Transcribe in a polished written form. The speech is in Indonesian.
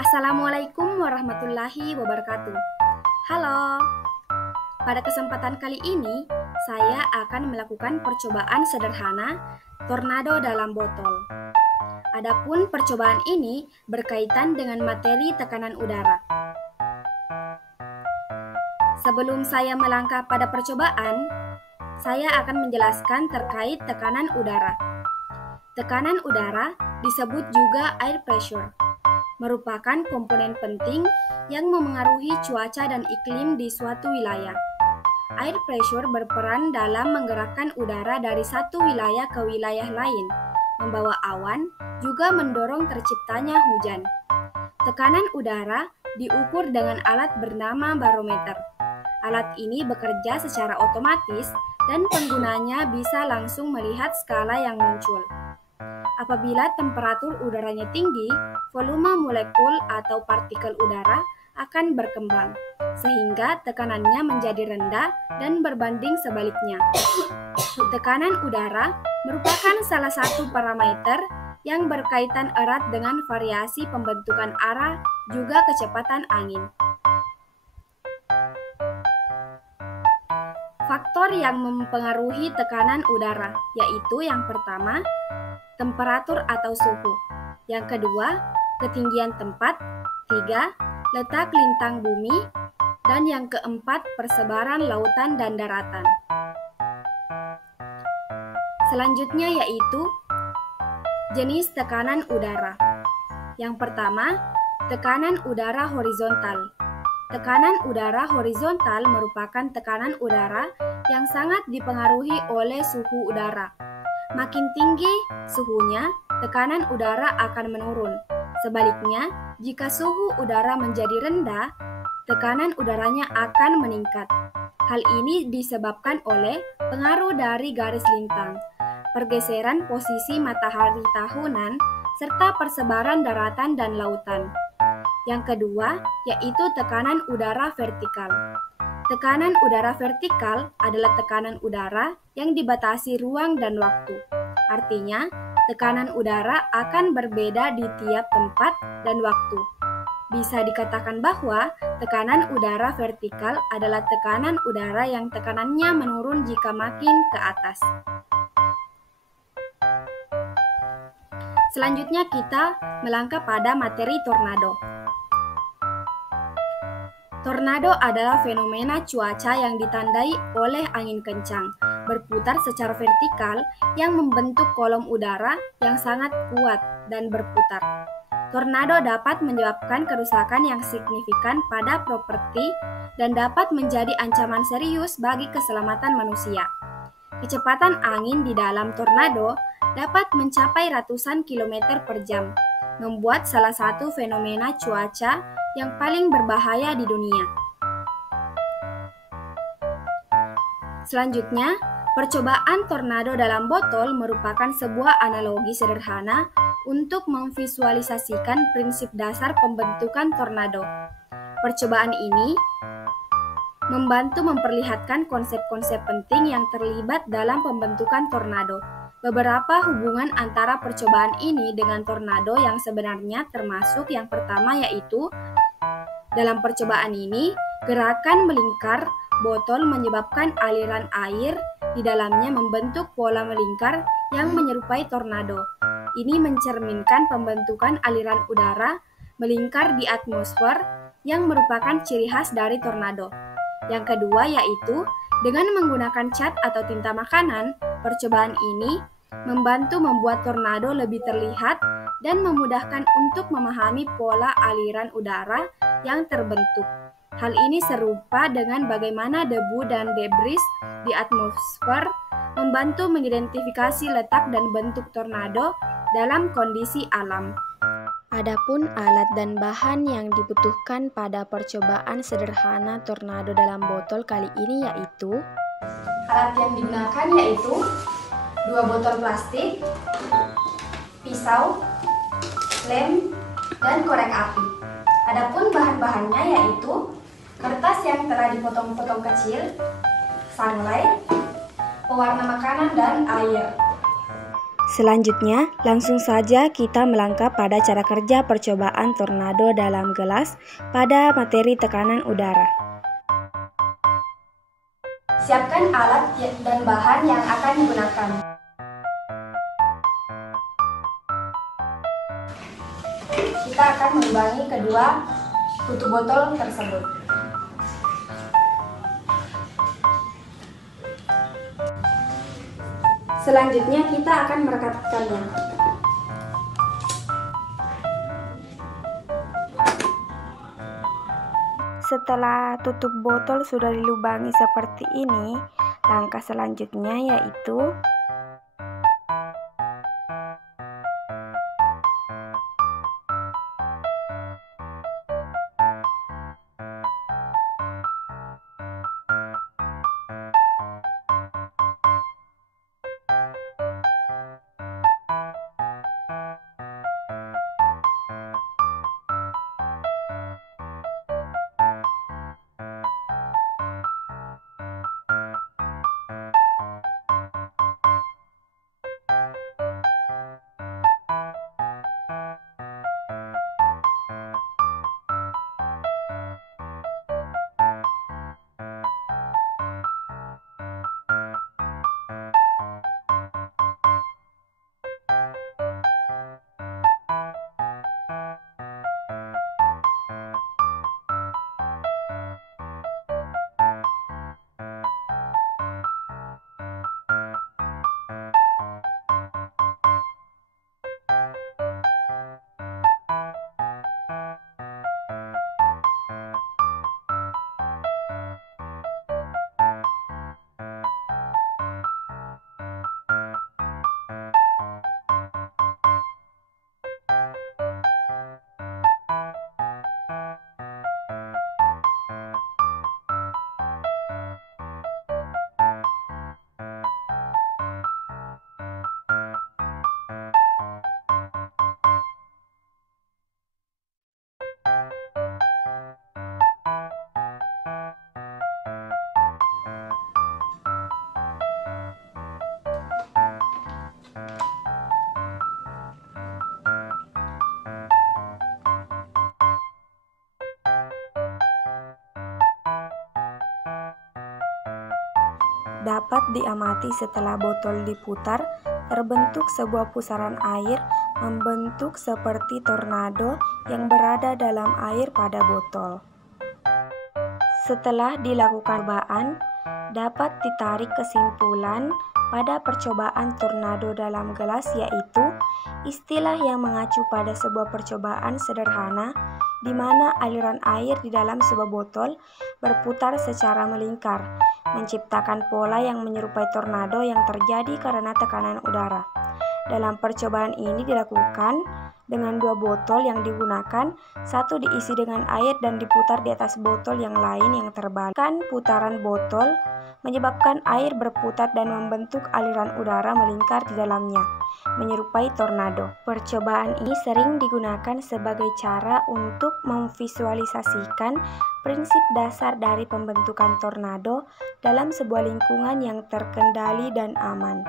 Assalamualaikum warahmatullahi wabarakatuh. Halo, pada kesempatan kali ini saya akan melakukan percobaan sederhana tornado dalam botol. Adapun percobaan ini berkaitan dengan materi tekanan udara. Sebelum saya melangkah pada percobaan, saya akan menjelaskan terkait tekanan udara. Tekanan udara disebut juga air pressure, merupakan komponen penting yang memengaruhi cuaca dan iklim di suatu wilayah. Air pressure berperan dalam menggerakkan udara dari satu wilayah ke wilayah lain, membawa awan, juga mendorong terciptanya hujan. Tekanan udara diukur dengan alat bernama barometer. Alat ini bekerja secara otomatis dan penggunanya bisa langsung melihat skala yang muncul. Apabila temperatur udaranya tinggi, volume molekul atau partikel udara akan berkembang, sehingga tekanannya menjadi rendah dan berbanding sebaliknya. Tekanan udara merupakan salah satu parameter yang berkaitan erat dengan variasi pembentukan arah juga kecepatan angin. Faktor yang mempengaruhi tekanan udara yaitu yang pertama, temperatur atau suhu. Yang kedua, ketinggian tempat. Tiga, letak lintang bumi. Dan yang keempat, persebaran lautan dan daratan. Selanjutnya yaitu jenis tekanan udara. Yang pertama, tekanan udara horizontal. Tekanan udara horizontal merupakan tekanan udara yang sangat dipengaruhi oleh suhu udara. Makin tinggi suhunya, tekanan udara akan menurun. Sebaliknya, jika suhu udara menjadi rendah, tekanan udaranya akan meningkat. Hal ini disebabkan oleh pengaruh dari garis lintang, pergeseran posisi matahari tahunan, serta persebaran daratan dan lautan. Yang kedua, yaitu tekanan udara vertikal. Tekanan udara vertikal adalah tekanan udara yang dibatasi ruang dan waktu. Artinya, tekanan udara akan berbeda di tiap tempat dan waktu. Bisa dikatakan bahwa tekanan udara vertikal adalah tekanan udara yang tekanannya menurun jika makin ke atas. Selanjutnya kita melangkah pada materi tornado. Tornado adalah fenomena cuaca yang ditandai oleh angin kencang, berputar secara vertikal yang membentuk kolom udara yang sangat kuat dan berputar. Tornado dapat menyebabkan kerusakan yang signifikan pada properti dan dapat menjadi ancaman serius bagi keselamatan manusia. Kecepatan angin di dalam tornado dapat mencapai ratusan kilometer per jam, membuat salah satu fenomena cuaca yang paling berbahaya di dunia. Selanjutnya, percobaan tornado dalam botol merupakan sebuah analogi sederhana untuk memvisualisasikan prinsip dasar pembentukan tornado. Percobaan ini membantu memperlihatkan konsep-konsep penting yang terlibat dalam pembentukan tornado. Beberapa hubungan antara percobaan ini dengan tornado yang sebenarnya termasuk yang pertama yaitu dalam percobaan ini, gerakan melingkar botol menyebabkan aliran air di dalamnya membentuk pola melingkar yang menyerupai tornado. Ini mencerminkan pembentukan aliran udara melingkar di atmosfer yang merupakan ciri khas dari tornado. Yang kedua yaitu, dengan menggunakan cat atau tinta makanan, percobaan ini membantu membuat tornado lebih terlihat dan memudahkan untuk memahami pola aliran udara yang terbentuk. Hal ini serupa dengan bagaimana debu dan debris di atmosfer membantu mengidentifikasi letak dan bentuk tornado dalam kondisi alam. Adapun alat dan bahan yang dibutuhkan pada percobaan sederhana tornado dalam botol kali ini yaitu alat yang digunakan yaitu 2 botol plastik, pisau, lem, dan korek api. Adapun bahan-bahannya yaitu kertas yang telah dipotong-potong kecil, sunlight, pewarna makanan, dan air. Selanjutnya, langsung saja kita melangkah pada cara kerja percobaan tornado dalam gelas pada materi tekanan udara. Siapkan alat dan bahan yang akan digunakan. Kita akan melubangi kedua tutup botol tersebut. Selanjutnya kita akan merekatkannya. Setelah tutup botol sudah dilubangi seperti ini, langkah selanjutnya yaitu dapat diamati setelah botol diputar, terbentuk sebuah pusaran air membentuk seperti tornado yang berada dalam air pada botol. Setelah dilakukan percobaan, dapat ditarik kesimpulan pada percobaan tornado dalam gelas, yaitu istilah yang mengacu pada sebuah percobaan sederhana di mana aliran air di dalam sebuah botol berputar secara melingkar, menciptakan pola yang menyerupai tornado yang terjadi karena tekanan udara. Dalam percobaan ini dilakukan dengan dua botol yang digunakan, satu diisi dengan air dan diputar di atas botol yang lain yang terbalik. Putaran botol menyebabkan air berputar dan membentuk aliran udara melingkar di dalamnya, menyerupai tornado. Percobaan ini sering digunakan sebagai cara untuk memvisualisasikan prinsip dasar dari pembentukan tornado dalam sebuah lingkungan yang terkendali dan aman.